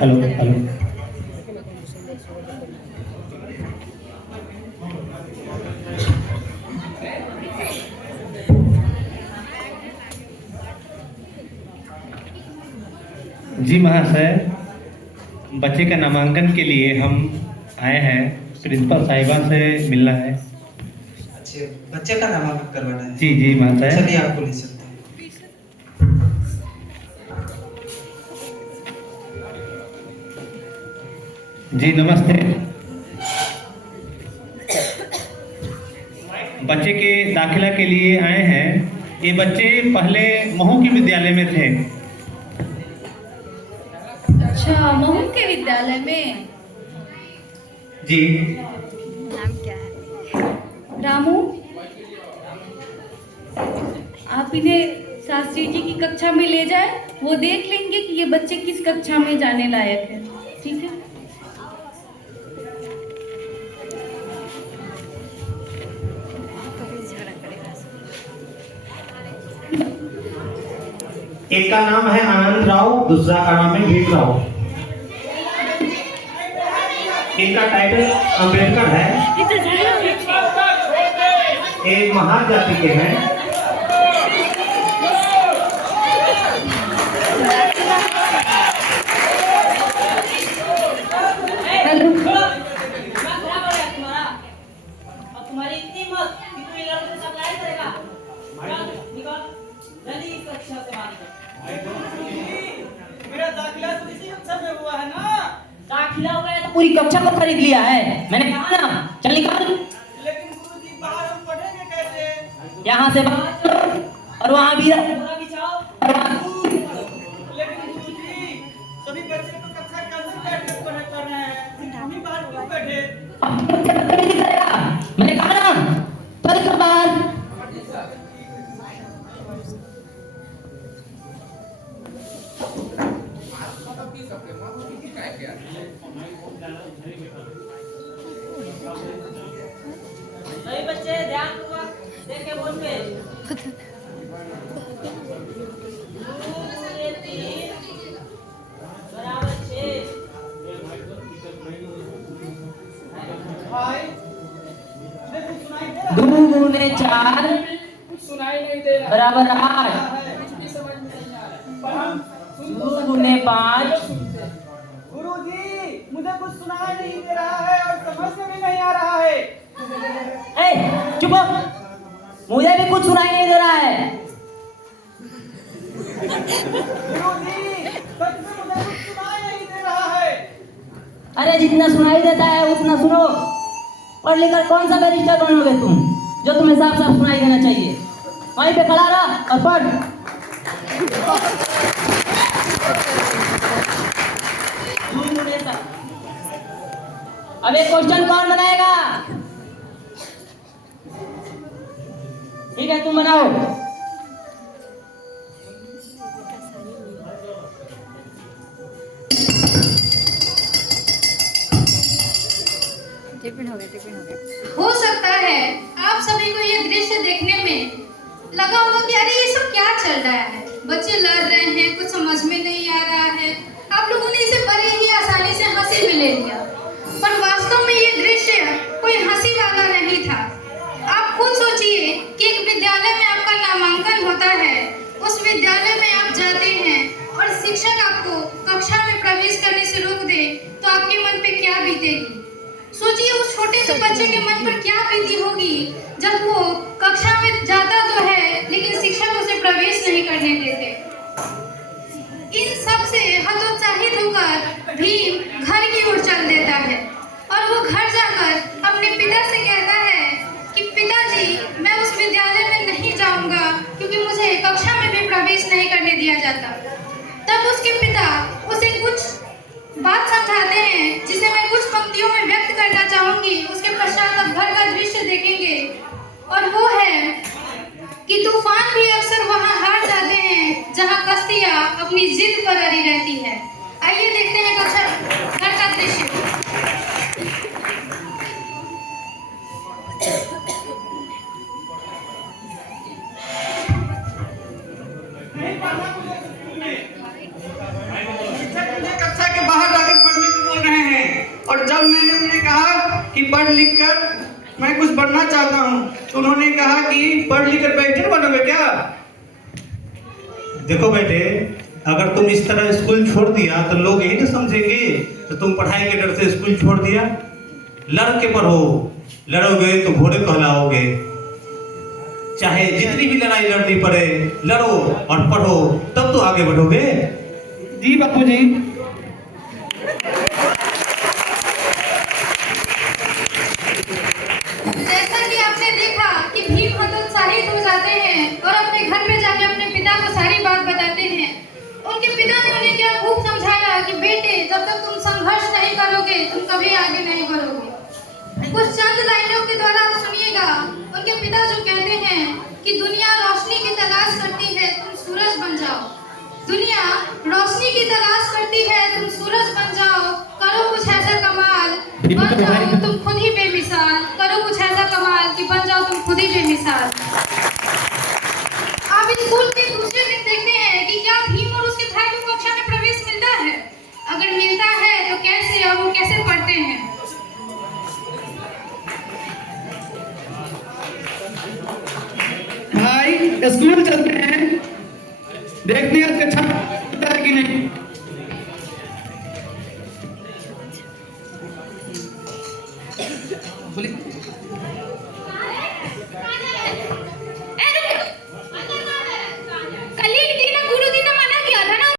Hello hello. जी महाशय, बच्चे का नामांकन के लिए हम आए हैं। प्रिंसिपल साहिबा से मिलना है। अच्छे बच्चे का नामांकन करवाना है। जी जी महाशय। चलिए आपको ले सकते हैं। जी नमस्ते। बच्चे के दाखिला के लिए आए हैं। ये बच्चे पहले महू के विद्यालय में थे। अच्छा, महू के विद्यालय में। जी। नाम क्या है? रामू, आप इन्हें शास्त्री जी की कक्षा में ले जाए, वो देख लेंगे कि ये बच्चे किस कक्षा में जाने लायक है। ठीक है। एक का नाम है आनंद राव, दूसरा का नाम है भीम राव। इनका टाइटल अंबेडकर है। एक महान जाति के हैं। तुम्हारी इतनी हिम्मत कि तू ये लड़के से सप्लाई करेगा? निकल जल्दी इस कक्षा से बाहर निकल। मेरा दाखिला तो इसी कक्षा में हुआ है ना। दाखिला हुआ है तो पूरी कक्षा को खरीद लिया है। मैंने कहा ना, चल निकल। लेकिन गुरुजी बाहर हम पढ़ेंगे कैसे? यहाँ से बाहर चलो और वहाँ भी बिछाओ। लेकिन गुरुजी सभी बच्चे तो कक्षा के अंदर बैठ कर पढ़ रहे हैं, हम ही बाहर क्यों बैठे? मैंने कहा ना, चल बाहर। सभी बच्चे ध्यान पूर्वक देखे बोर्ड पे। 2 गुने 4 सुनाई नहीं दे रहा बराबर 8। है, कुछ भी समझ में नहीं आ रहा है। पर हम सुन 2 गुने 5 गुरुजी मुझे कुछ सुनाई नहीं दे रहा है और समझ में भी नहीं आ रहा है। ए चुप हो, मुझे भी कुछ सुनाई नहीं दे रहा है। गुरुजी सच में मुझे कुछ सुनाई नहीं दे रहा है। अरे जितना सुनाई देता है उतना सुनो। पढ़ लिखकर कौन सा बैरिस्टर बनोगे तुम, जो तुम्हें साफ साफ सुनाई देना चाहिए। वहीं पे खड़ा रहा और पढ़। अब एक क्वेश्चन कौन बनाएगा? ठीक है, तुम बनाओ। टिफिन हो गया। हो सकता है आप सभी को ये दृश्य देखने में लगा होगा कि अरे ये सब क्या चल रहा है, बच्चे लड़ रहे हैं, कुछ समझ में नहीं आ रहा है। आप लोगों ने इसे बड़े ही आसानी से हंसी में ले लिया, पर वास्तव में ये दृश्य कोई हंसी वाला नहीं था। आप खुद सोचिए कि एक विद्यालय में आपका नामांकन होता है, उस विद्यालय में आप जाते हैं और शिक्षक आपको कक्षा में प्रवेश करने से रोक दे तो आपके मन पे क्या बीतेगी। सोचिए उस छोटे से बच्चे के मन पर क्या बीती होगी जब वो कक्षा में जाता तो है लेकिन शिक्षक उसे प्रवेश नहीं करने देते। इन सब से हतोत्साहित होकर भीम घर की ओर चल देता है और वो घर जाकर अपने पिता से कहता है कि पिताजी, मैं उस विद्यालय में नहीं जाऊंगा क्योंकि मुझे कक्षा में भी प्रवेश नहीं करने दिया जाता। तब उसके पिता उसे कुछ बात समझाते हैं जिसे मैं कुछ पंक्तियों में व्यक्त करना चाहूंगी। उसके पश्चात आप घर का दृश्य देखेंगे और वो है कि तूफान भी अक्सर वहां हार जाते हैं जहां कश्तियां अपनी जिद पर अड़ी रहती है। आइए देखते हैं कक्षा घर का दृश्य। नहीं पढ़ना मुझे स्कूल में। शिक्षक मुझे कक्षा के बाहर कि पढ़ लिख कर मैं कुछ बनना चाहता हूँ। तो उन्होंने कहा कि पढ़ लिख कर बैठे बनोगे क्या? देखो बेटे, अगर तुम इस तरह स्कूल छोड़ दिया तो लोग यही ना समझेंगे तो तुम पढ़ाई के डर से स्कूल छोड़ दिया। लड़ के पढ़ो, लड़ोगे तो घोड़े कहलाओगे। चाहे जितनी भी लड़ाई लड़नी पड़े, लड़ो और पढ़ो, तब तो आगे बढ़ोगे। जी बापूजी। जैसा कि आपने देखा कि भीम हतोत्साहित हो जाते हैं और अपने घर में जाके अपने पिता को सारी बात बताते हैं। उनके पिता ने उन्हें क्या खूब समझाया कि बेटे, जब तक तुम संघर्ष नहीं करोगे तुम कभी आगे नहीं बढ़ोगे। कुछ चंद लाइनों के द्वारा आप सुनिएगा। उनके पिता जो कहते हैं कि दुनिया रोशनी की तलाश करती है, तुम सूरज बन जाओ। दुनिया रोशनी की तलाश करती है, तुम सूरज बन जाओ। करो कुछ ऐसा कमाल, बन जाओ तुम खुद ही बेमिसाल। करो कुछ ऐसा कमाल कि बन जाओ तुम खुद ही बेमिसाल। आप स्कूल के दूसरे दिन देखते हैं कि क्या भीम और उसके भाई को कक्षा में प्रवेश मिलता है? अगर मिलता है तो कैसे और वो कैसे पढ़ते हैं? भाई स्कूल चलते हैं, देखते हैं अच्छा होता है कि नहीं। बोलिए।